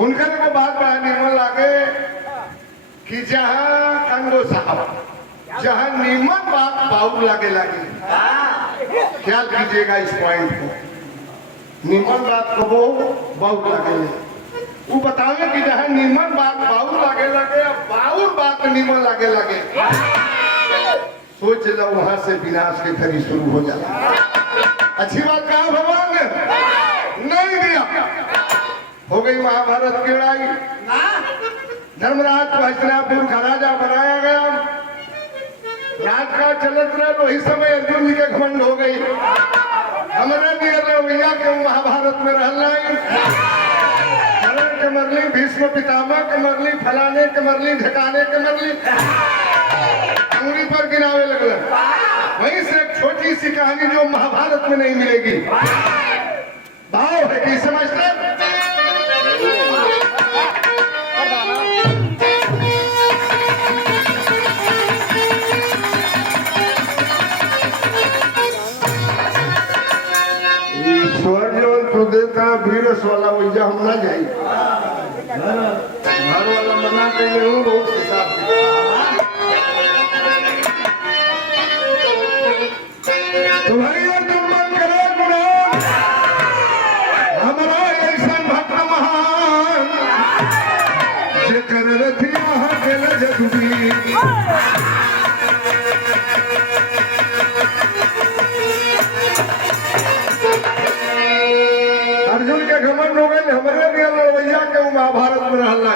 उनका को बात बड़ा निमन लागे कि जहाँ कंगो साहब जहाँ निमन बात बाउर लागे लगी। ख्याल कीजिएगा इस पॉइंट को। निमन बात को वो बाउर लागे वो बतावे कि जहाँ निमन बात बाउर लागे लगे और बाउर बात निमन लागे लगे, सोच लो वहां से विनाश की घड़ी शुरू हो जाए। अच्छी बात कहा भगवान ने नहीं दिया। हो गई महाभारत की लड़ाई। धर्मराज को हस्तिनापुर का राजा बनाया गया। राजकाज चलत रहे वही समय अर्जुन जी के घमंड हो गई। हमारे नियर रवैया के महाभारत में रहना के मरली, भीष्म पितामह के मरली, फलाने के मरली, ढकाने के मरली, अंगुली पर गिनावे लगल। वहीं से एक छोटी सी कहानी जो महाभारत में नहीं मिलेगी। भाव है कि समझते ईश्वर जो तो देता वीरस वाला वैजा हम ना जाई। घर वाला मना के हूँ बहुत हिसाब से। तुम्हारी तुम मन करो गुणान, हमारा ऐसा भक्त महान जे कर रथी वहां के न जगुबी। अर्जुन के घमंड हो गए हमारे लड़वैया के महाभारत में रहना।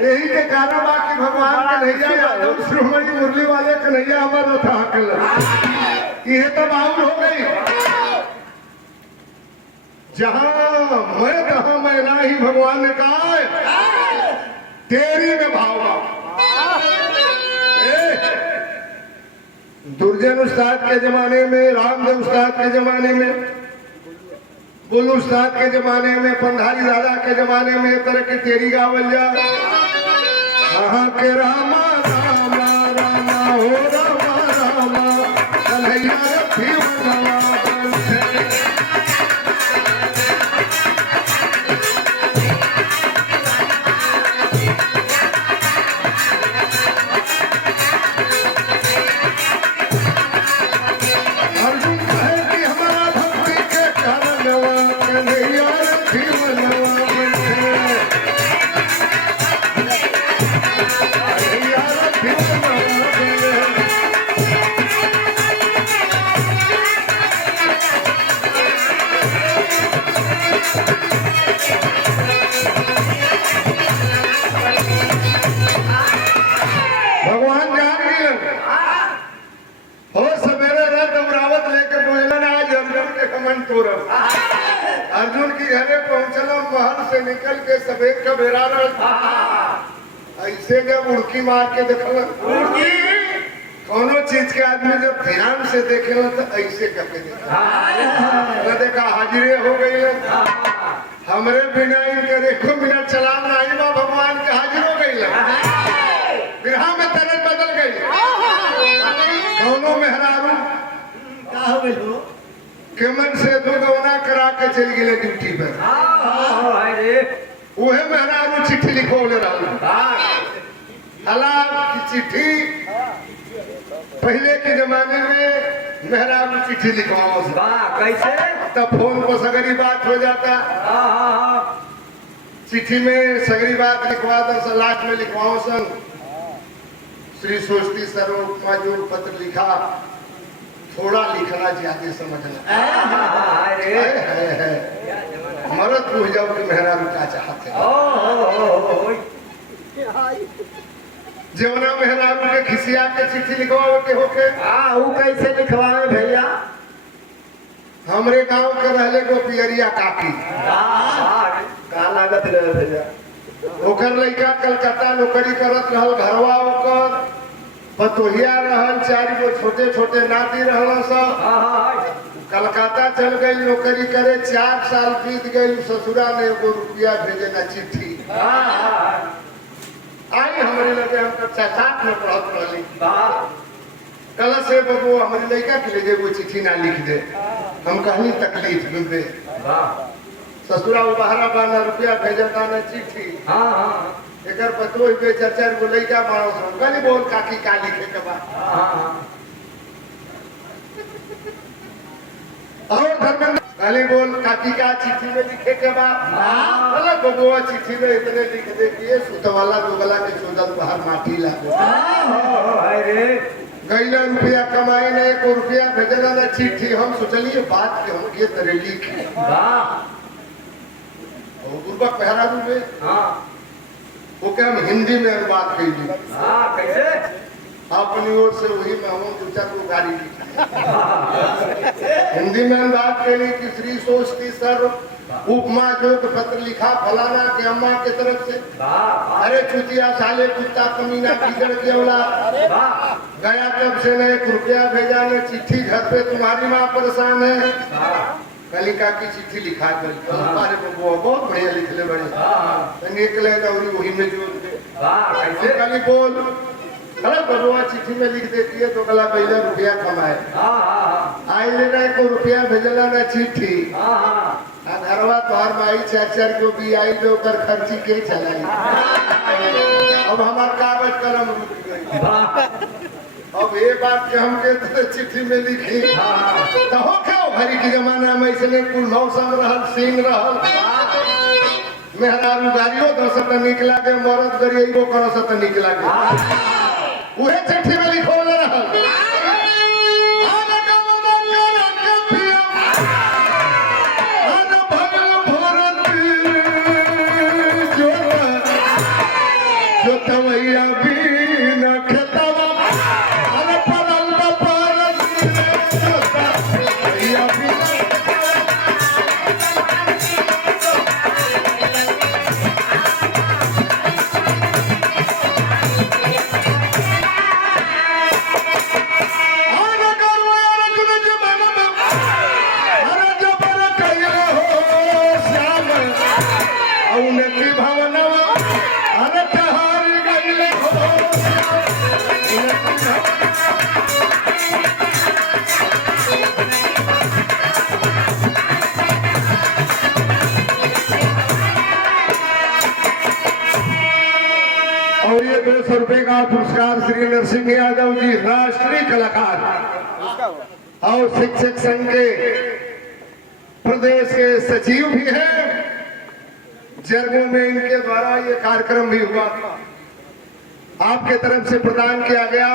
यही के कारण बाकी भगवान के नैया यादव श्रोमणी मुरली वाले के नैया हमारा था हकल। यह तो बाउल हो गई। जहां मैं तहां मैं ना ही भगवान ने कहा तेरी में भाव। दुर्जन उस्ताद के जमाने में, रामदेव उस्ताद के जमाने में, बुल्लू उस्ताद के जमाने में, पंधारी दादा के जमाने में तरह की तेरी गावल जा। कहाँ के रामा रामा रामा हो रामा रामा कन्हैया रथी बनवा बनते। अर्जुन कहे कि हमारा भक्ति के कारणवा कन्हैया रथी बनवा बनते। कन्हैया रथी बनवा बनते। भगवान जान गए हो सवेरे रथ अमरावत लेके पहुंचलन। आज अर्जुन के घमंड तोड़ल। अर्जुन की घरे पहुंचल महल से निकल के सफेद का बेरा ऐसे जब उड़की मार के देखल कोनो चीज के आदमी जब ध्यान से देखे तो ऐसे करके देखा हाजिरे हो गई। हमरे बिना इनके देखो मिनट चलाम नहीं बा भगवान के हाजिर हो गई। बिरहा में तरल बदल गई। दोनों मेहरारू के मन से दुगौना करा के चल गए ड्यूटी पर। वह मेहरारू चिट्ठी लिखोले हालात की चिट्ठी पहले के जमाने में मेहरारू चिट्ठी लिखवाओ कैसे तब फोन पर सगरी बात हो जाता। चिट्ठी में सगरी बात लिखवा दो। लास्ट में लिखवाओ सन श्री स्वस्ति सर्वोपमा जो पत्र लिखा थोड़ा लिखना ज्यादा समझना। मरद पूछ जाओ कि मेहरारू क्या चाहते जवना मेहरारू के खिसिया के चिट्ठी लिखवाओ के होके वो कैसे लिखवाए भैया। हमरे गांव के रहले को पियरिया काकी का लागत रहे भैया। ओकर लड़का कलकत्ता नौकरी करत रहल। घरवा ओकर पतोहिया रहल। 4 गो छोटे छोटे नाती रहल। सब कलकत्ता चल गई नौकरी करे। 4 साल बीत गई। ससुरा ने एगो रुपया भेजे ना चिट्ठी आई हमारे लगे। हम तो 6-7 में पढ़त रहली। कल से बबू हमारे लड़का के लिए वो चिट्ठी ना लिख दे। हम कहनी तकलीफ में दे ससुरा बहरा बाना रुपया भेजता न चिट्ठी हाँ हाँ एकर पतो ही पे चर्चा को लइका मारो सो कनी बोल काकी का लिखे के बा हाँ और धर्मेंद्र काली बोल काकी का चिट्ठी में लिखे के बा वाला बबुआ चिट्ठी में इतने लिख दे कि ये सुतवाला दुगला के सोजल बाहर माटी लागो अरे गैला रुपया कमाई ने 1 रुपया भेजना ना चिट्ठी हम सोचलिए बात के हम के तरह लिखे वाह और गुरबा पहरा में हाँ वो क्या हम हिंदी में अनुवाद कर ली हाँ कैसे अपनी ओर से वही में हम दूसरा को गाड़ी लिखा हिंदी में अनुवाद करी कि श्री सोचती सर उपमा जोग पत्र लिखा फलाना के अम्मा के तरफ से वाह अरे चुतिया साले कुत्ता कमीना बिगड़ के औलाद वाह गया कब से न 1 रुपया भेजा न चिट्ठी घर पे तुम्हारी माँ परेशान है कलिका की चिट्ठी लिखा कर हमारे बहुत बढ़िया लिख ले बड़े निकले दौरी वही में जोड़ दे वाह कैसे कली बोल अरे बबुआ चिट्ठी में लिख देती है तो कला पहले रुपया कमाए हाँ हाँ आई लेना 1 रुपया भेजला ना चिट्ठी हाँ हाँ घरवा तोहर माई 4 को भी आई जो कर खर्ची के चलाई अब हमार कागज कलम रुक गई वाह अब ये बात के हम के चिट्ठी में लिखी तो हो क्या भरी के जमाना में इसने कुल मौसम रहल सीन रहल मेहरारू गाड़ियों दो सत निकला के मरद गरियो करो सत निकला के उहे चिट्ठी में लिखो ले रहल जो तवैया भी न खेतवा अरे परल परल जो तवैया भी आना करो अर्जुन जमन अरे जबर कइले हो श्याम औने की भावनवा अरे तहार गइले हो और ये 200 रुपए का पुरस्कार श्री नरसिंह यादव जी राष्ट्रीय कलाकार और शिक्षक संघ के प्रदेश के सचिव भी हैं जरगों में इनके द्वारा ये कार्यक्रम भी हुआ आपके तरफ से प्रदान किया गया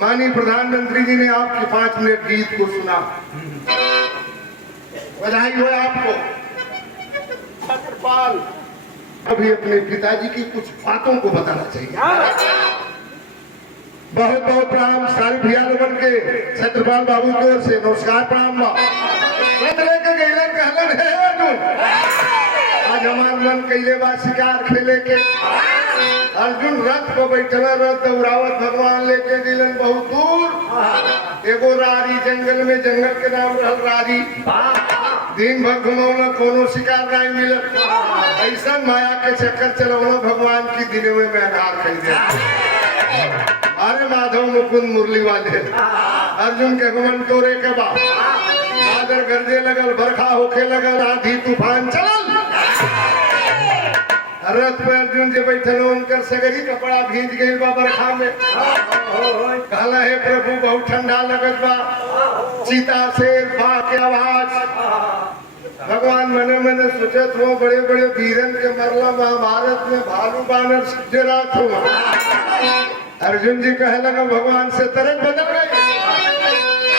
माननीय प्रधानमंत्री जी ने आपकी 5 मिनट गीत को सुना बधाई हो आपको छत्रपाल अभी अपने पिताजी की कुछ बातों को बताना चाहिए बहुत बहुत प्रणाम सारे भैया लोगन के छत्रपाल बाबू की ओर से नमस्कार प्रणाम लेके गैलन कहलन है अर्जुन आज हमार मन कैले बा शिकार खेले के अर्जुन रथ पर बैठल रथ दौड़ावत भगवान लेके गैलन बहुत दूर एगो रारी जंगल में जंगल के नाम रहल रारी दिन भर घुमौना कोनो शिकार नहीं मिलल ऐसा माया के चक्कर चलौना भगवान की दिन में अनार कर दिया अरे माधव मुकुंद मुरली वाले अर्जुन के घुमन तोरे के बाद बादल गरजे लगल बरखा होके लगल आंधी तूफान चलल रथ पे अर्जुन जे बैठल उनकर सगरी कपड़ा भीज गई बा बरखा में कहला हे प्रभु बहुत ठंडा लगत बा चीता शेर बाघ के आवाज भगवान मने मने सोचत हो बड़े बड़े वीरन के मरला महाभारत में भालू बानर जरात हो अर्जुन जी कहे लगा भगवान से तरक बदल गई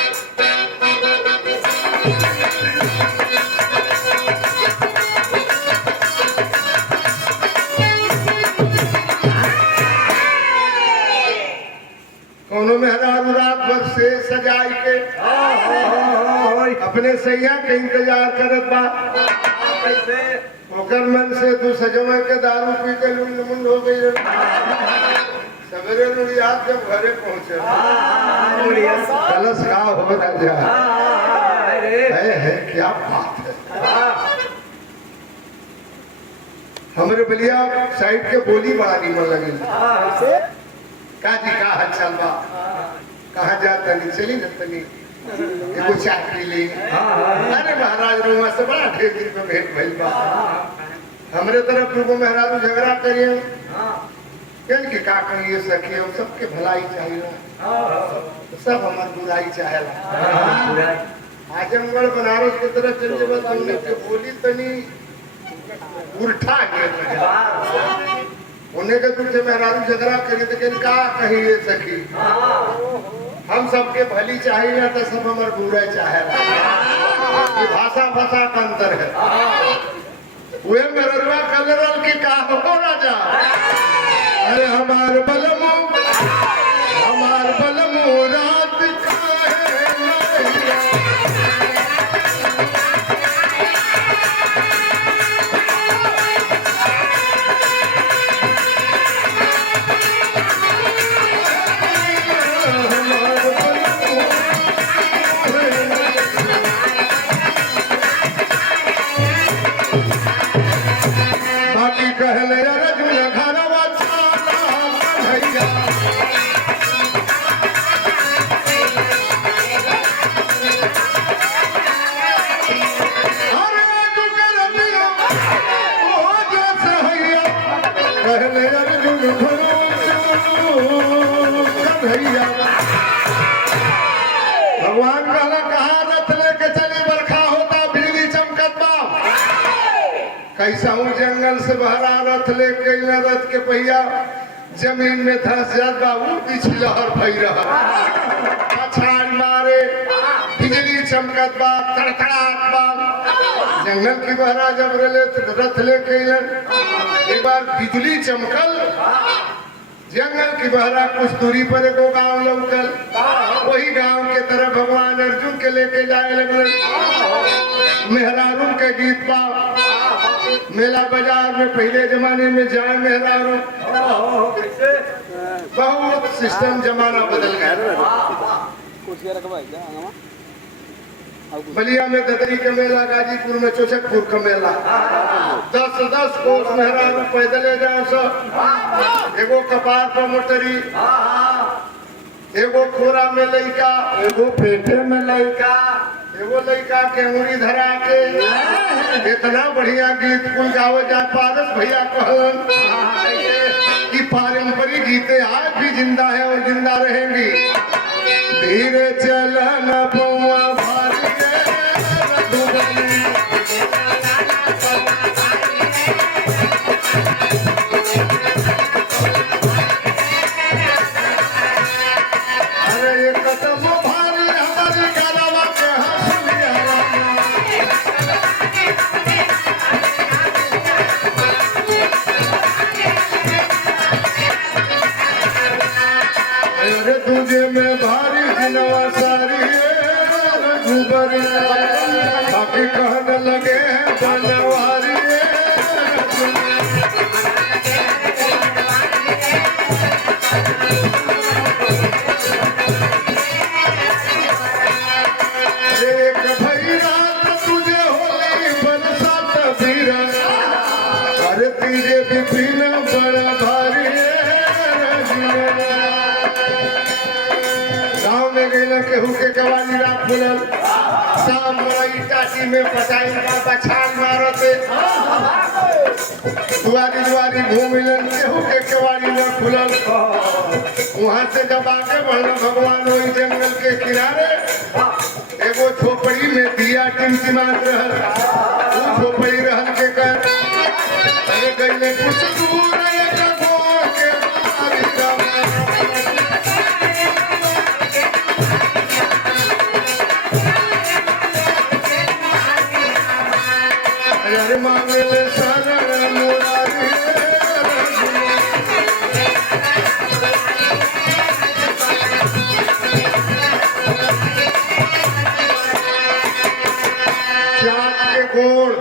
कोनो मेहरारू रात भर से सजाई के अपने सैया के इंतजार करत बा कैसे ओकर मन से तू सजवा के दारू पी के लुंड हो गई सवेरे लुड़ियात जब घरे पहुंचे कलश का हो राजा है क्या बात है हमारे बलिया साइड के बोली बड़ा नीमन लगी का जी का हाल चाल बा कहाँ जा तनी चली न तनी एगो चाय पी ली। अरे महाराज रुआ से बड़ा ढेर दिन में भेंट भइल बा। हमरे तरफ लोगों महाराज झगड़ा करिए कि का करिए सखी हम सबके भलाई चाहिए, सब हमार बुराई चाहेला। आजमगढ़ बनारस की तरफ चल जब तुमने के बोली तनी उल्टा गया उन्हें के तुमसे महाराज झगड़ा करे तो का कहिए सखी हम सबके भली चाहिए तो सब हमार बुराई चाहेला। भाषा भाषा का अंतर है। वे मेरा कलरल के का हो राजा। अरे हमार बलमो रात का भगवान कहला कहा रथ लेके चली बरखा होता बिजली चमकत बा। कैसा हूँ जंगल से बहरा रथ लेके रथ के पहिया जमीन में धस जात बाबू पीछे लहर भई रहा पछाड़ मारे बिजली चमकत बा तड़तड़ात बा। जंगल की बहरा जब रथ लेके एक बार बिजली चमकल। जंगल की बहरा कुछ दूरी पर एगो गांव लौकल। वही गांव के तरफ भगवान अर्जुन के लेके जाए लगल। मेहरारू के गीत बा। मेला बाजार में पहले जमाने में जाए मेहरारू बहुत सिस्टम जमाना बदल गया। बलिया में ददरी का मेला, गाजीपुर में चोचकपुर का मेला। 10-10 कोस मेहरारू पैदल जाओ सब। एगो कपार पर मोटरी, एगो खोरा में लइका, एगो पेटे में लइका, एगो लइका के उंगली धरा के। इतना बढ़िया गीत कुल गावे जा पारस भैया कहलन कि पारंपरिक गीतें आज भी जिंदा है और जिंदा रहेंगी। धीरे चलना पौआ भारी तुझे में भारी जिनवा सारी बाकी कहने लगे हैं बनवारी। एक भैया तुझे होली बरसात बीरा अरे तीजे विपिन बड़ा भारी। केहू के कवाली रात खुलल शाम मई टाटी में पटाई बछान मारते दुआरी दुआरी घूमिलन। केहू के कवाली न खुलल। वहां से जब आगे बढ़ल भगवान वही जंगल के किनारे एगो झोपड़ी में दिया टिमटिमात रहल। वो झोपड़ी रहल के कर अरे गईले कुछ दूर एक गोर के अरे मांगले शरण मुरारी। चाँद के गोड़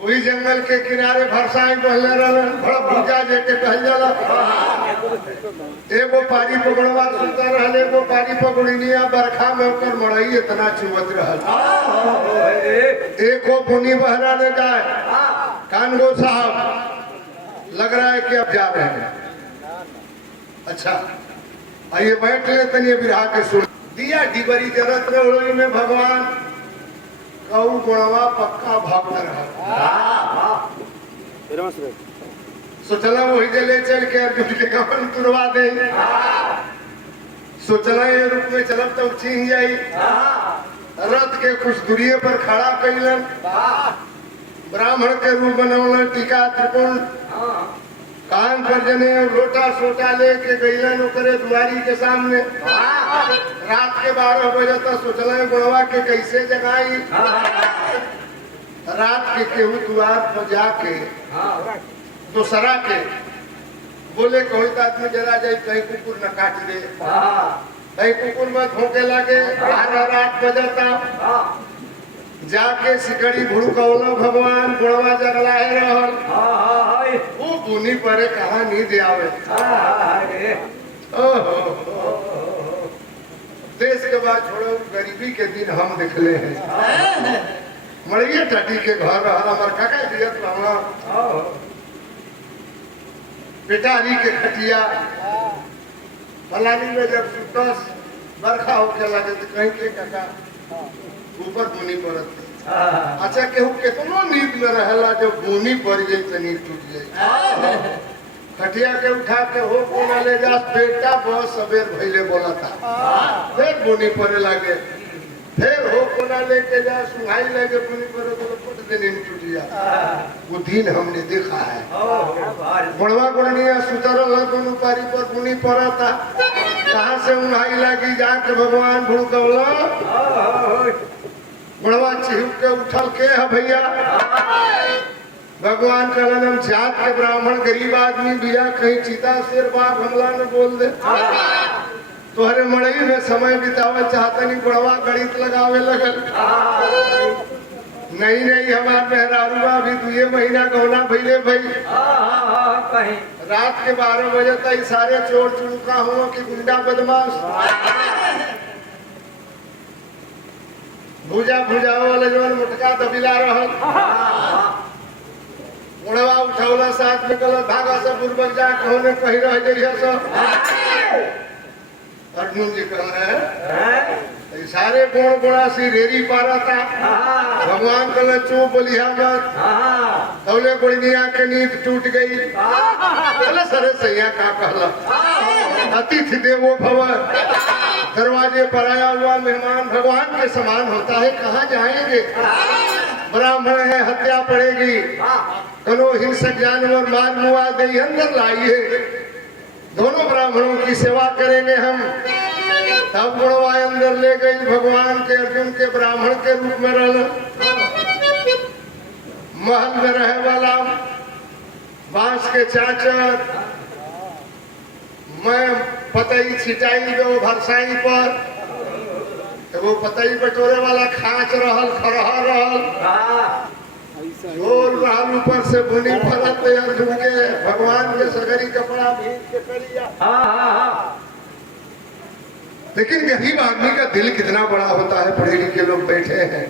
वही जंगल के किनारे भरसाई पहले रहल बड़ा भूजा जेके कहल जाला। एगो पारी पकड़वा सुनता रहल, एगो पारी पकड़निया बरखा में ओकर मड़ई इतना चुवत रहल। एको बुनी बहरा ले जाए। कानगो साहब लग रहा है कि अब जा रहे हैं। अच्छा आइए बैठ ले तनिए बिरहा के सुन। दिया डिबरी जरत रहोई में भगवान कहू गुणवा पक्का भक्त रहा सोचला वही जले चल के अर्जुन के कपन तुरवा दे सोचला ये रूप में चलब तो छीन जाई रथ के कुछ दूरिये पर खड़ा कैलन ब्राह्मण के रूप बनौलन टीका त्रिपुण कान पर जने लोटा सोटा लेके गईलन ओकरे दुआरी के सामने रात के 12 बजे तक सोचला गुणवा के कैसे जगाई रात के केहू द्वार पर जाके दूसरा के बोले कोई तो आदमी जरा जाए कहीं कुकुर न काट दे कहीं कुकुर मत होके लगे 12 बजता जाके सिकड़ी भुड़कौला भगवान गुणवा जगला है रहल वो बुनी परे कहा नींद आवे देश के बाद छोड़ो गरीबी के दिन हम दिखले हैं मड़िए टटी के घर रहल हमार काका जियत रहल पिटारी के खटिया फलानी में जब सुतस बरखा होके लगे तो कहीं के काका ऊपर बुनी पड़त अच्छा केहू कितनो नींद में रहला जब बुनी पड़ जाए तो नींद टूट जाए खटिया के उठा के हो कोना ले जा बेटा बहुत सवेर भइले बोला था फिर बुनी पड़े लगे फिर हो कोना लेके जा सुहाई लगे बुनी पड़े तो फुट दे नींद टूट जा वो दिन हमने देखा है बड़वा गुणनिया सुतरल दोनों पारी पर बुनी पड़ा था कहाँ से उन्हाई लगी जाके भगवान भूकौला बड़वा चिहुक के उठल के है भैया भगवान कहलन हम जात के ब्राह्मण गरीब आदमी बिया कहीं चीता शेर बाघ हमला न बोल दे तोहरे मड़ई में समय बितावल चाहता नहीं बड़वा गणित लगावे लगल नहीं हमार मेहरारूबा अभी 2 महीना गौना भइले भाई रात के 12 बजे तक सारे चोर चुड़का हुआ कि गुंडा बदमाश भुजा वाले जवन मुटका दबिला रहल मुड़वा उठौला साथ में गलत भागा से पूर्वक जा कहने कही रह जइया सब अर्जुन जी कह रहे हैं सारे गुण गुणा सी रेरी पारा था भगवान कल चुप बोलिया मत तौले गुड़निया के नींद टूट गई बोले सरे सैया का कहला अतिथि देवो भव दरवाजे पर आया हुआ मेहमान भगवान के समान होता है कहाँ जाएंगे ब्राह्मण है हत्या पड़ेगी कनो हिंसक जानवर मार मुआ दे अंदर लाइए दोनों ब्राह्मणों की सेवा करेंगे हम तब गुणवा अंदर ले गई भगवान के अर्जुन के ब्राह्मण के रूप में रह महल में रहे वाला बांस के चाचर मैं पतई छिटाई दो भरसाई पर तो वो पतई बटोरे वाला खांच रहल खरहा रहल जोर रहल ऊपर से बुनी फरत अर्जुन के भगवान के सगरी कपड़ा भीज के करिया लेकिन गरीब आदमी का दिल कितना बड़ा होता है पढ़े लिखे लोग बैठे हैं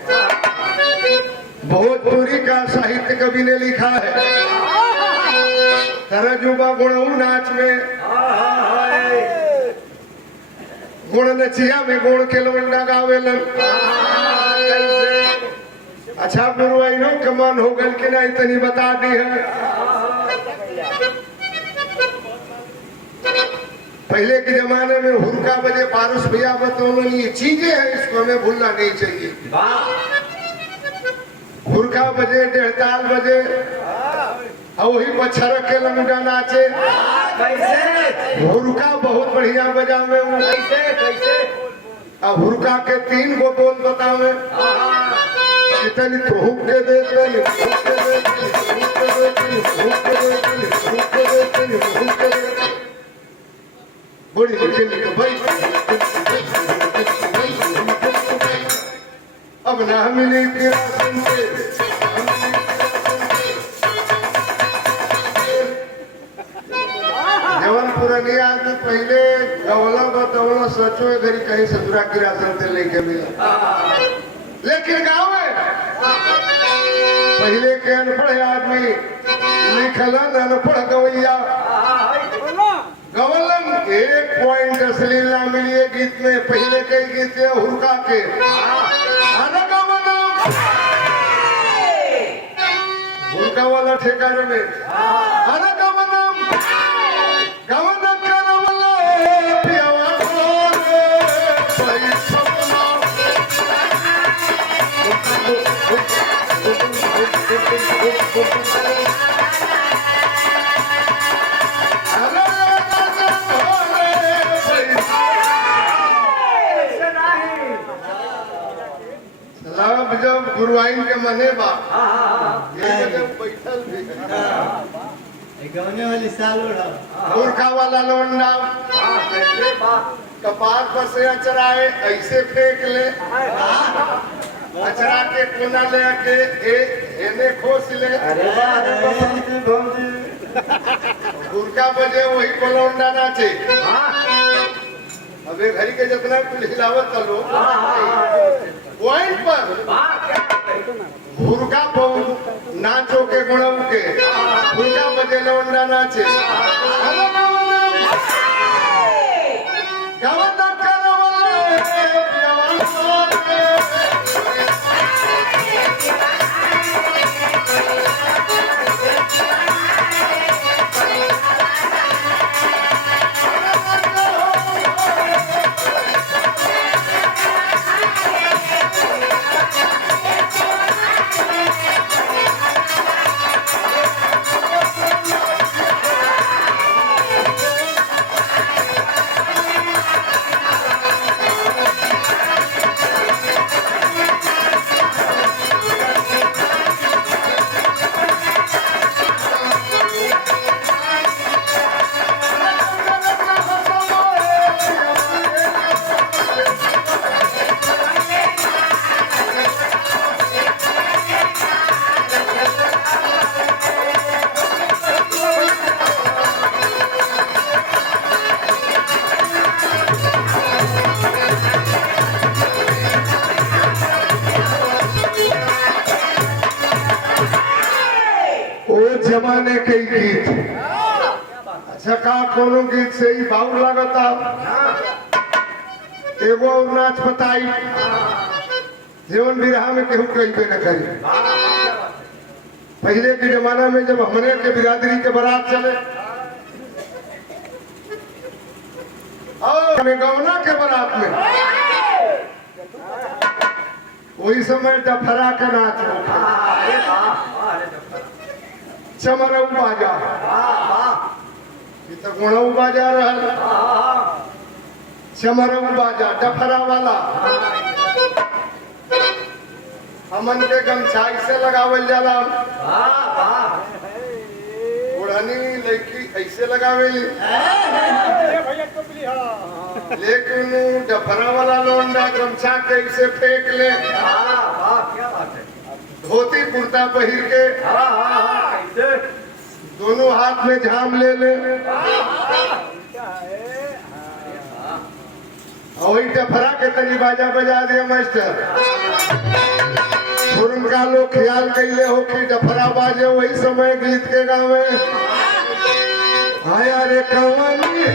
भोजपुरी का साहित्य कवि ने लिखा है तरजुबा गुणऊ नाच में गुण नचिया में गुण के लोंडा गावेलन अच्छा गुरुआइनो के मन हो गल कि नहीं तनी बता दी है पहले के जमाने में हुरका बजे पारुष भैया बतौलन ये चीजें हैं इसको हमें भूलना नहीं चाहिए हुरका बजे डेढ़ताल बजे वही बछर के लंगड़ा नाचे हुरका बहुत बढ़िया बजावे अब हुरका के 3 गो बोल बतावे कितनी तो के देते बड़ी भाई अब ना मिली किरासन से जवन पुरानी आदमी पहले गवला बतौला सोचो घरी कहीं ससुरा किरासन से लेके मिला लेकिन गाँव में पहले के अनपढ़ आदमी लिखलन अनपढ़ गवैया गवलन एक पॉइंट अश्लील ना मिली है गीत में। पहले के गीत है हुरका के हुरका वाला ठेकाने में जब गुरुआइन के मने बा जब बैठल भी गवने वाली साल उड़ा मूर्खा वाला लौंडा कपार पर से अचराए ऐसे फेंक ले अचरा के कोना ले के एने खोस ले गुरका बजे वही को लौंडा नाचे। अब एक घड़ी के जितना कुल हिलावत लो पॉइंट पर हुरका नाचो के गुणव के हुरका बजे लौंडा नाचे जमाने के गीत। अच्छा का कोनो गीत से ही भाव लगता एगो और नाच बताई जीवन विरहा में केहू कही न करी। पहले के जमाना में जब हमने के बिरादरी के बारात चले और गौना के बारात में वही समय डफरा के नाच चमरऊ बाजा गुणऊ बाजा रहा चमरऊ बाजा डफरा वाला हमन के गमछाई से लगावल जाला ओढ़नी लड़की ऐसे लगावेली लेकिन डफरा वाला लौंडा गमछा के ऐसे फेंक ले धोती कुर्ता पहिर के दोनों हाथ में झाम ले ले और वही डफरा के तनी बाजा बजा दिया मास्टर। उनका लोग ख्याल कैले हो कि डफरा बाजे वही समय गीत के गावे आया रे कवनी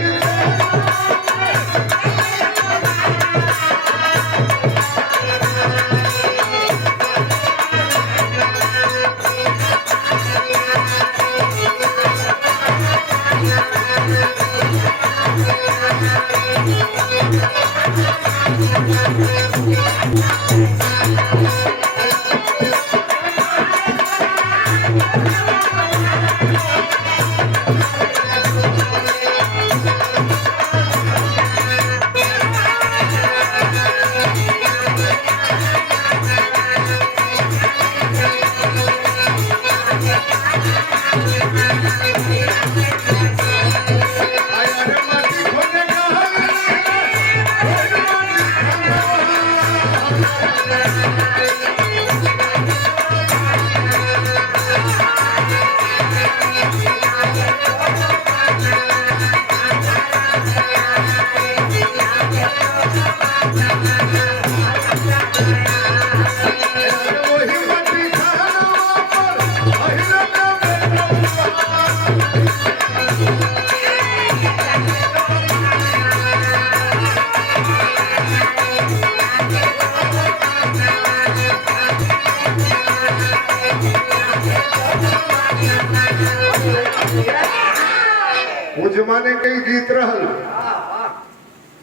वो जमाने के ही गीत रहल,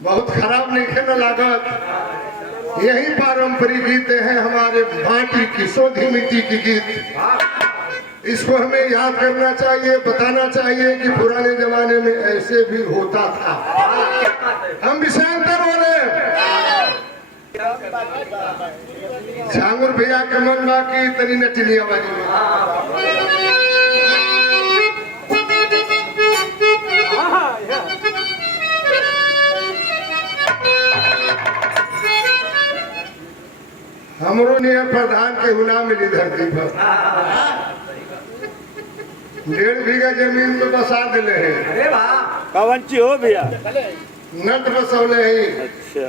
बहुत खराब नहीं खेना लागत। यही पारंपरिक गीत हैं हमारे भाटी की, सोधी मिट्टी की गीत। इसको हमें याद करना चाहिए, बताना चाहिए कि पुराने जमाने में ऐसे भी होता था। हम विषयांतर हो रहे हैं। झांगुर भैया के मन बाकी तनी नटनी आवाज में हमरो नियर प्रधान के हुना मिली धरती पर 1.5 बीघा जमीन में बसा दिले हैं। अरे वाह, कवन ची हो भैया? नट बसौले हैं। अच्छा,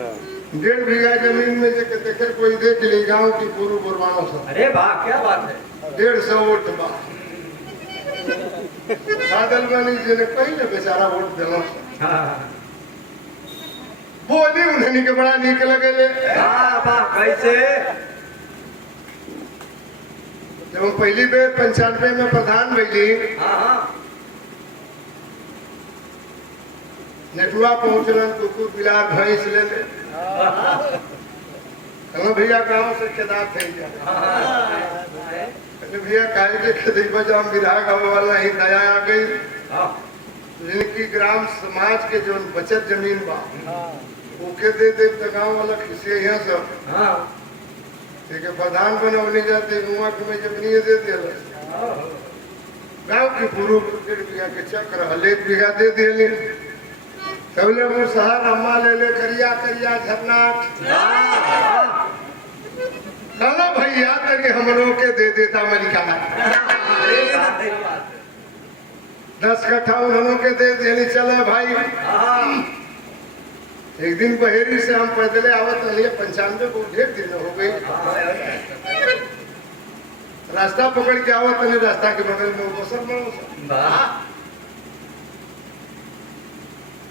1.5 बीघा जमीन में जे देखे कोई देख ले गांव की पूर्व बुरवानों से अरे वाह, क्या बात है। 150 वोट बा सादल बनी जी ने पहले बेचारा वोट दिलो। बोली उन्हें के बड़ा नीक लगे ले। कैसे? जब हम पहली बेर 95 में प्रधान भैली, नेटुआ पहुंचलन कुकुर बिलार भैंस ले ले। हम भैया गांव से केदार थे भैया काहे के खेदी बजाम बिरहा गाँव वाला ही दया आ गई। जिनकी ग्राम समाज के जो बचत जमीन बा ओके दे दे तो गाँव वाला खिसे यहाँ सब ठीक है प्रधान बनवने जाते हुआ कि मैं जमीन दे दे गाँव की पूर्व 1.5 बीघा के चक्र 1 बीघा दे दिए। तबले वो शहर अम्मा ले ले करिया करिया झरनाट कहला भैया तेरे हमलों के दे देता मलिका 10 कट्ठा उन्होंने के दे देनी। चला भाई एक दिन बहेरी से हम पैदल आवत रहिए 95 को 1.5 दिन हो गई। रास्ता पकड़ के आवत नहीं, रास्ता के बगल में बसर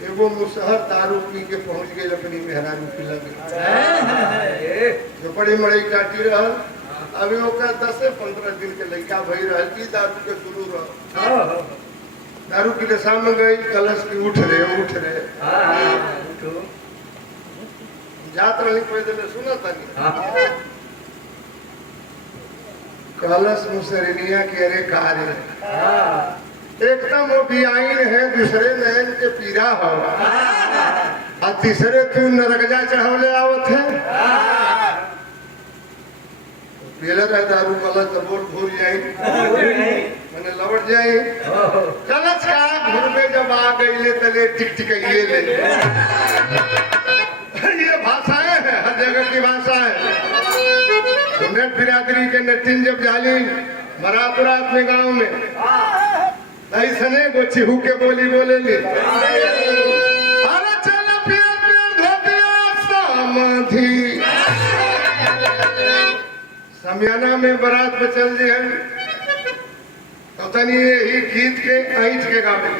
एगो मुसहर दारू पी के पहुंच गए अपनी मेहरारू पी लगे जो बड़ी मड़ई काटी रहल। अभी ओका 10 से 15 दिन के लड़का भई रहल की दारू के शुरू रह दारू की नशा में गई कलश की उठ रहे जात रही पैदल सुना तानी कलश मुसरनिया के अरे कार्य एकदम वो बियाइन है, दूसरे नयन के पीरा हो और तीसरे तू नरगजा चढ़ावले आवत है। पीला रहे दारू कलश तो बोल भूल जाए मैंने लौट जाए कलश का घर में जब आ गई ले तले टिक टिक ले ये भाषाएं है, हर जगह की भाषा है। नेट बिरादरी के नटिन जब जाली बरात रात में गांव में ऐसने को चिहू के बोली बोले ली अरे चल प्यार प्यार धोतिया समाधि समियाना में बारात में चल जी है तो तनी यही गीत के ऐठ के गावे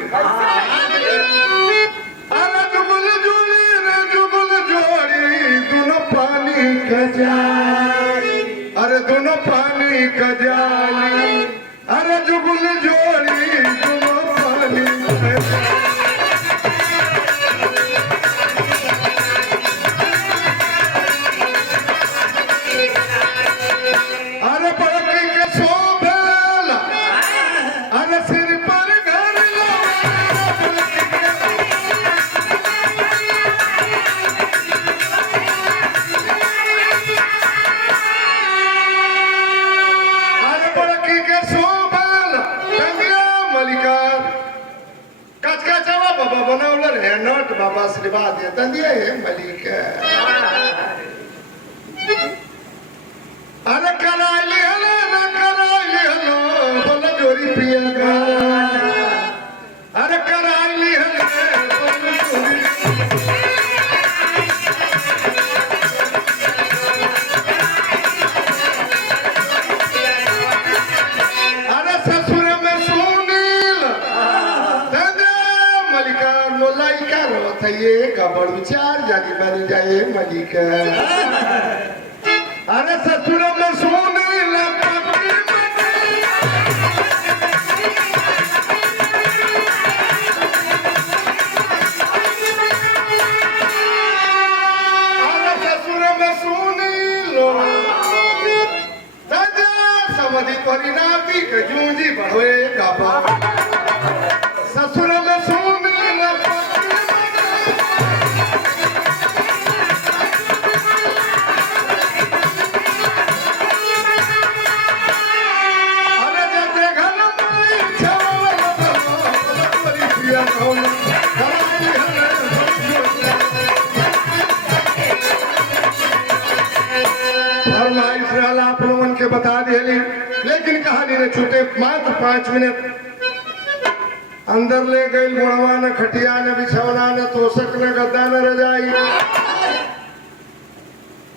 अरे जुगल जुली रे जुगल जोड़ी दोनों पानी का जाली अरे दोनों पानी का जाली अरे जुगल जोड़ी दोनों पानी का जाली। अरे बड़की के शोभेला अरे सिर पर घर लो अरे बड़की के शोभेला गंगा मलिका कचका चवा बाबा बनौलर है नट बाबा आशीर्वाद दे दिए है मलिका अरे कराली हलो बोलो जोरी पिया का अरे कराली हलो बोलो जोरी अरे ससुर में सुनील दादा मलिका मोलाइका रोत है ये कबड़ विचार जानी बन जाए मलिका अरे ससुर में सोने समधि तोरी नाती के जूंजी बढ़ोए गाबा ससुर में सोने न पति अरे जते घर में छवल तोरी पिया कौन फरमाइश रहल आप लोगन के बता दिली लेकिन कहानी ने छूटे मात्र 5 मिनट अंदर ले गई गुणवा न खटिया न बिछौना न तोशक न गद्दा न रजाई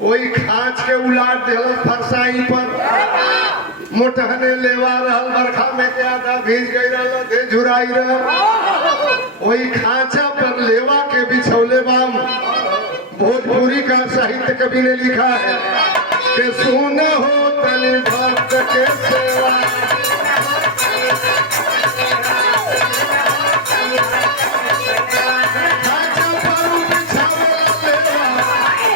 वही खांच के उलाट दिल फरसाई पर मोटहने लेवा रहल बरखा में के आधा भीज गई रहल दे झुराई रहल वही खांचा पर लेवा के बिछौले बाम भोजपुरी का साहित्य कवि ने लिखा है कि सुन हो तनि भक्त के सेवा खांचा पर बिछावल लेवा,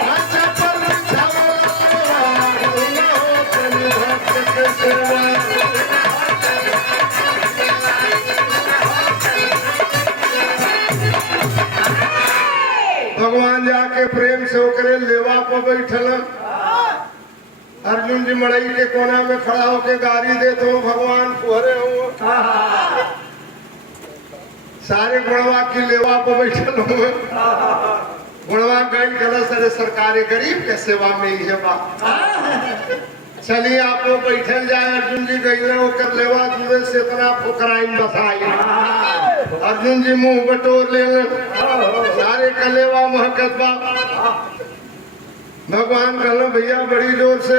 खांचा पर बिछावल लेवा, सुन हो तनि भक्त के सेवा। भगवान जाके प्रेम से ओकरे लेवा पर बैठल अर्जुन जी मड़ई के कोना में खड़ा होके गाड़ी देते हो भगवान कुहरे हो सारे गुणवा की लेवा पर बैठल हो गुणवा गई गलत सारे सरकारी गरीब के सेवा में ही है बात चलिए आप लोग बैठल जाए अर्जुन जी गई होकर लेवा दूध से इतना फुकराइन बसाई अर्जुन जी मुंह बटोर ले सारे कलेवा महकत बा भगवान कहलो भैया बड़ी जोर से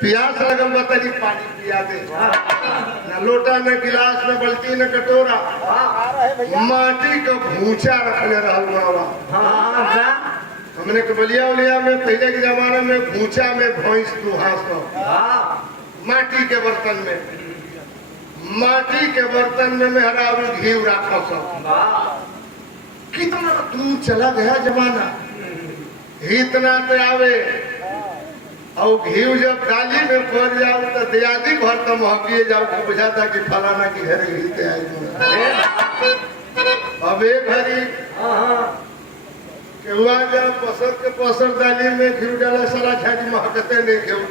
प्यास लगल बतानी पानी पिया दे न लोटा न गिलास न बल्टी न कटोरा माटी का भूचा रखने रहल बाबा हमने के बलिया उलिया में पहले के जमाने में भूचा में भैंस दुहा माटी के बर्तन में माटी के बर्तन में मेहरारू घी रखो सब कितना दूर चला गया जमाना इतना तो आवे और घी जब डाली में पड़ जाओ तो दियादी भर तो महकिए जाओ को बुझाता कि फलाना की घर घी ते आई अब एक घड़ी केहुआ जब पसर डाली में घी डाला सारा झाड़ी महकते नहीं घेऊ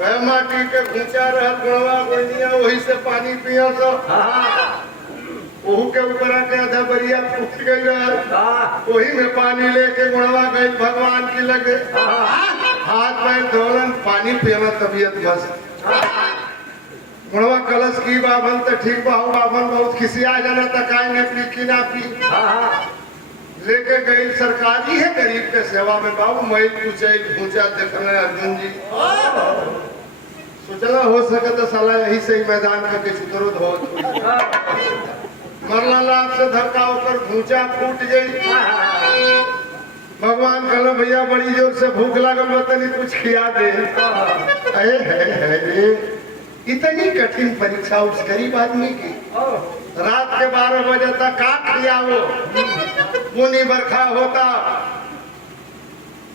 वह माटी के घूचा रहल गुणवा गोनिया वही से पानी पिया सब ओहू के ऊपर के आधा बरिया फूट गई रहल वही में पानी लेके गुणवा गई भगवान की लगे हाथ पैर धोलन पानी पियला तबीयत बस गुणवा कलश की बाभन तो ठीक बाहू बाभन बहुत खिसिया जाना तक ने पी की ना पी लेके गई सरकारी है गरीब के सेवा में बाबू मैल कुचैल भूचा देखने अर्जुन जी सोचला हो सके तो साला यही से ही मैदान का कुछ करो धो मरला लाभ से धक्का होकर भूचा फूट गई भगवान कहलो भैया बड़ी जोर से भूख लागल बतानी कुछ खिया दे है इतनी कठिन परीक्षा उस गरीब आदमी की रात के 12 बजे तक का खियावो पूनी बरखा होता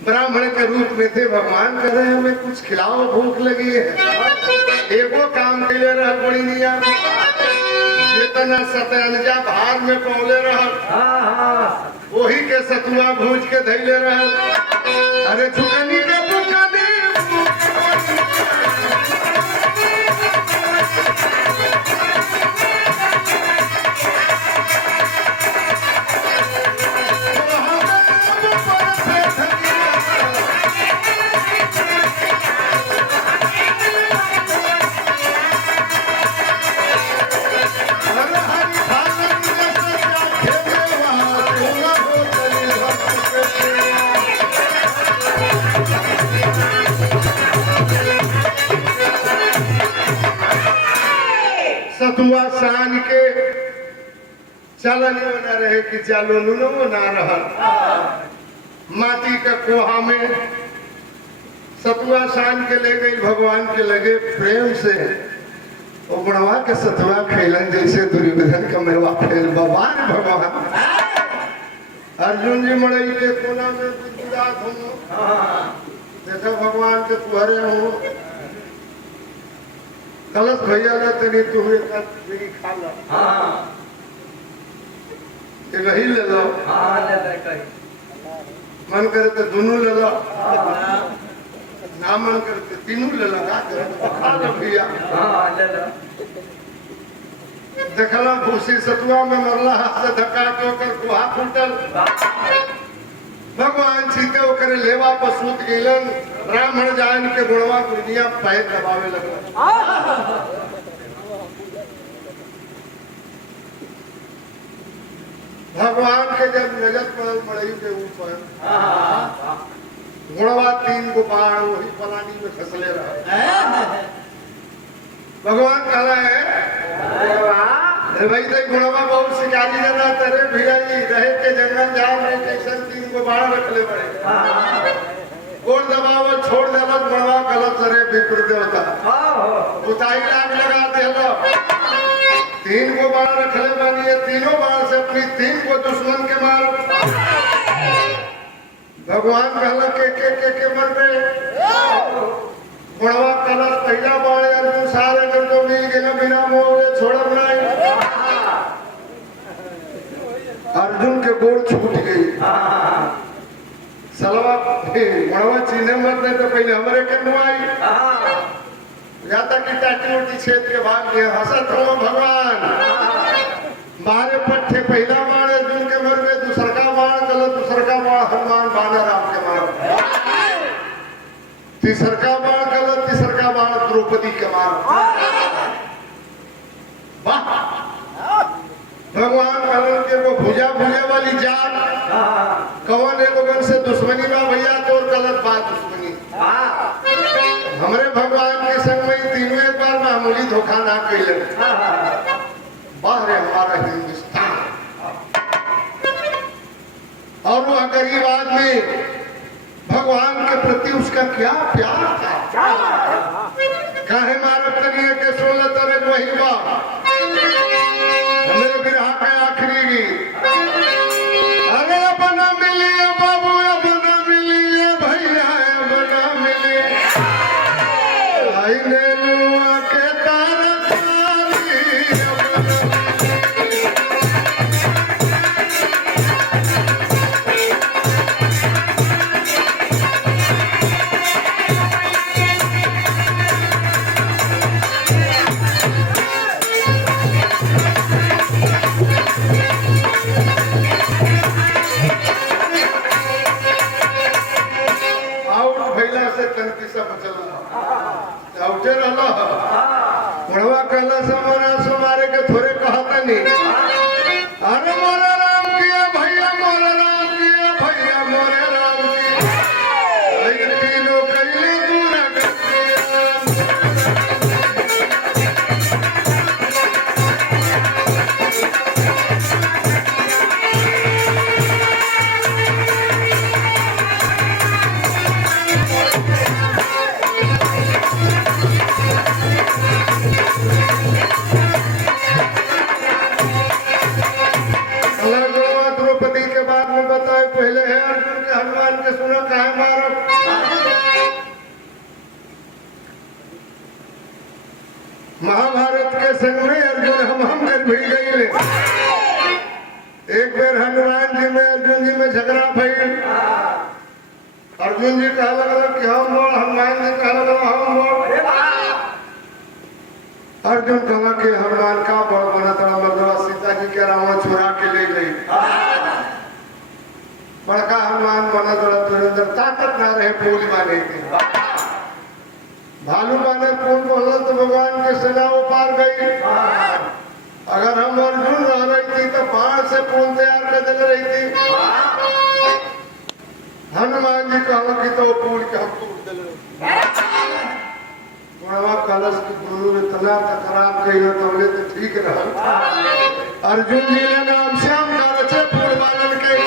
ब्राह्मण के रूप में थे भगवान कह रहे हमें कुछ खिलाओ भूख लगी है एगो काम के लिए रह बड़ी निया जितना सतरंजा भार में पौले रहल वही के सतुआ भूज के धैले रहल अरे झुकनी के बुकनी सतुआ सान के चलन न रहे कि चलो नुनो ना रहल माटी का कोहा में सतुआ सान के ले गई भगवान के लगे प्रेम से वो गुणवा के सतुआ खेलन जैसे दुर्योधन का मेवा फेल भगवान भगवान अर्जुन जी मड़ई के कोना में देखा भगवान के तुहरे हो कलश भैया ले तेरी तू तेरी खा ला हाँ ये नहीं ले लो हाँ ले ले कहीं मन करे तो दोनों ले लो हाँ ना मन करे तो तीनों ले लो क्या करे खा लो भैया हाँ ले लो देखला भूसी सतुआ में मरला हाथ से धक्का के ओकर गुहा फूटल भगवान सीते ओकरे लेवा पर सूत गेलन ब्राह्मण जान के गुणवा दुनिया पैर दबावे लगला भगवान के जब नजर पड़ल मड़ई के ऊपर गुणवा 3 गो बाण वही पलानी में खसले रहा भगवान कहला है अरे भाई तो गुणवा बहुत शिकारी जना तेरे भिड़ाई रहे के जंगल जा रहे जैसन 3 गो बाण रखले बड़े गोड़ दबाव छोड़ देवत गुणवा गलत रे विप्र देवता उताई लाग लगा देलो 3 गो बाण रखले बानी ये तीनों बाण से अपनी 3 को दुश्मन के मार भगवान कहला के मर गए गुणवा कलश पहला बाण अर्जुन सारे गंदो मिल गए बिना मोले छोड़ब नहीं अर्जुन के गोड़ छूट गई सलवा गुणवा चीने मत नहीं तो पहले हमारे के नुआई या तक कि टाटी उटी छेद के भाग गए हंसत हो भगवान मारे पट्टे पहला बाण अर्जुन के मर गए दूसरा बाण गलत दूसरा बाण हनुमान बानर राम के मार तीसरा बाण गलत तीसरा बाण द्रौपदी के मार वाह भगवान कहलन के वो भुजा भुजा वाली जान कौन है लोगन से दुश्मनी बा भैया तो गलत बात दुश्मनी हमरे भगवान के संग में तीनों एक बार मामूली धोखा ना कैलन बाहर हमारा हिंदुस्तान और वह गरीब आदमी भगवान के प्रति उसका क्या प्यार था काहे मारत तनिए के सोलह तरह वही बा मेरे बिरहा का आखिरी गीत अरे अपना मिलिए बाबू अपना मिलिए भैया अपना मिलिए आई ने नुआ के तारा आउटे रहला गुणवा कहला समारा सुमारे के थोड़े कहता नहीं अरे मोरे राम किया भैया मोरे राम किया भैया मोरे राम किया आई तीनों कैले दूरा पहले है अर्जुन के हनुमान के सुनो काहे मारो महाभारत के संग में अर्जुन हम घर भिड़ गई एक बार हनुमान जी में अर्जुन जी में झगड़ा भइल अर्जुन जी कहा लगा कि हम बोल हनुमान जी कहा लगा हम बोल अर्जुन कहा कि हनुमान का बड़ बना था मतलब सीता जी के रावण चुरा के ले गई बड़का हनुमान बना थोड़ा तेरे अंदर ताकत ना रहे फूल माने की भालू माने फूल बोला तो भगवान के सेना वो पार गई अगर हम अर्जुन रह रही थी तो बाण से फूल तैयार कर दे रही थी हनुमान जी कहा कि तो फूल के हम टूट दे गुणवा कलश की दोनों इतना तकरार कही तो ठीक रहा अर्जुन जी ने नाम श्याम का रचे फूल बालन के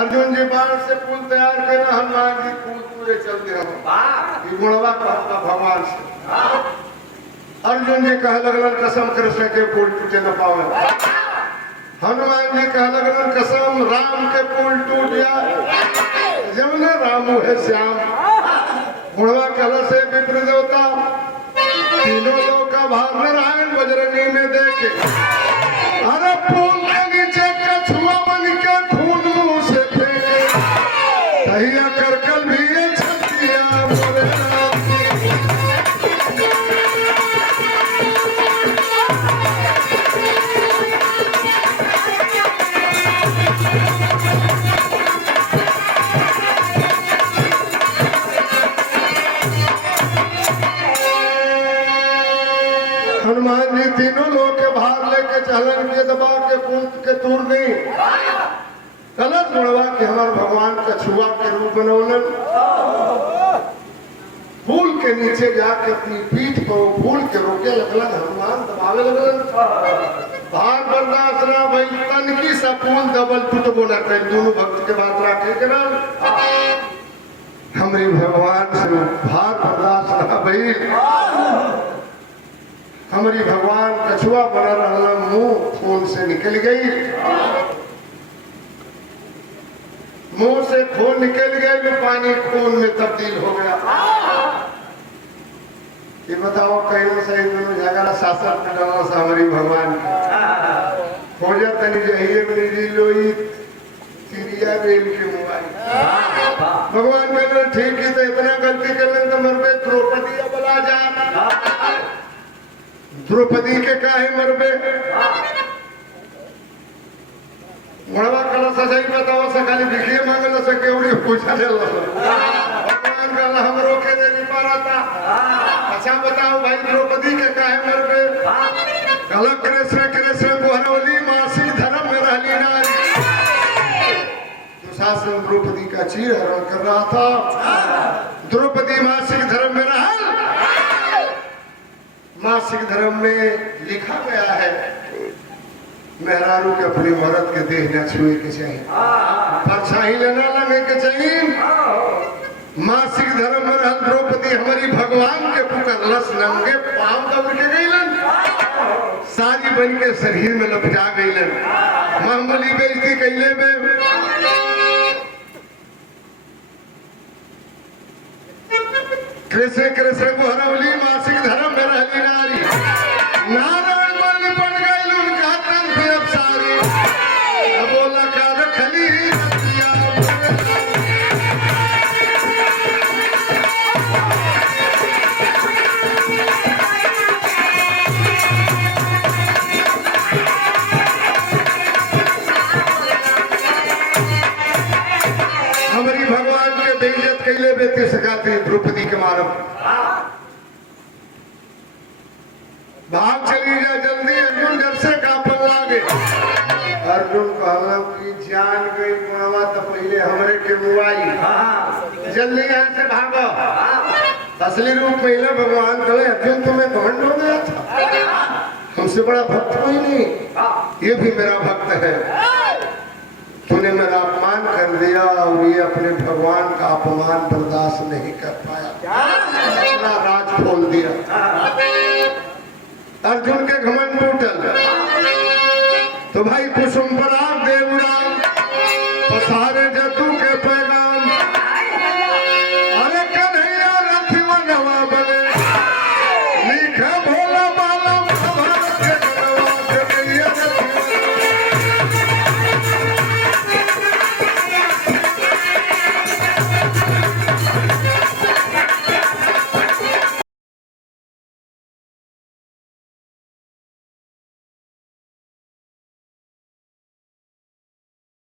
अर्जुन जी बाण से पुल तैयार कर हनुमान जी पुल पूरे चल गए गुणवा कहता भगवान से अर्जुन जी कह लगलन कसम कृष्ण के पुल टूटे न पावे। हनुमान जी कह लगलन कसम राम के पुल टूट जाए जब न रामू है श्याम। बुढ़वा कल से विप्र देवता तीनों लोग का भार नारायण बजरंगी में देखे अरे पुल के नीचे कछुआ बन के खून मुंह से फेंके तहिया कर कल भी ये छतिया बोले हनुमान जी तीनों लोग के भार लेके चलन के दबा के पूत के तूर नहीं कलश बढ़वा के हमारे भगवान कछुआ के रूप बनौलन। फूल के नीचे जाके अपनी पीठ पर फूल के रोके लगलन हनुमान दबावे लगलन। भार बर्दाश्त ना भाई तनकी सा फूल दबल टूटबो न कर दोनों भक्त के बात रखे के ना हमारे भगवान से भार बर्दाश्त ना भाई हमारी भगवान कछुआ बना रहा मुंह खून से निकल गई। मुंह से खून निकल गई तो पानी खून में तब्दील हो गया। ये बताओ कहीं सही दोनों झगड़ा शासन में डाला सा हमारी भगवान हो जाता नहीं चाहिए मेरी लोई सीरिया रेल के मोबाइल भगवान कहते ठीक ही तो इतना गलती कर लें तो मरबे द्रौपदी बला जा द्रौपदी के काहे मरबे मरवा कला सजाई बताओ सकाली दिखिए मांगल सके उड़ी पूछा ले भगवान का हम रोके दे नहीं पा रहा था। अच्छा बताओ भाई द्रौपदी के काहे मरबे कला कृष्ण गोहरवली मासी धर्म में रहली नारी दुशासन द्रौपदी का चीर हरण कर रहा था। द्रौपदी मासिक धर्म में रहा। मासिक धर्म में लिखा गया है मेहरारू के अपने मर्द के देह न छुए के चाहिए परछाई लेना लगे के चाहिए। मासिक धर्म में रहल द्रौपदी हमारी भगवान के पुकरलस नंगे पांव दबड़ के गईलन सारी बन के शरीर में लपटा गईलन मामूली बेइज्जती कैले में कृष्ण गोहरवली मासिक धर्म में रहली नारी नारायण बलि बन गई उनका तन पे अब सारी बोला कर खली हमारी भगवान के बेइज्जत कैले बेते सकाते द्रौपदी के मानव भाग चली जा जल्दी अर्जुन डर से कांपन लागे। अर्जुन कहला कि जान गई गुणवा तो पहले हमरे के मुआई जल्दी यहाँ से भागो। असली रूप पहले भगवान कहे अर्जुन तुम्हें घमंड हो गया था हमसे बड़ा भक्त कोई नहीं ये भी मेरा भक्त है तूने मेरा अपमान कर दिया और ये अपने भगवान का अपमान बर्दाश्त नहीं कर पाया अपना राज खोल दिया। अर्जुन के घमंड टूटल तो भाई कुसुम पराग देव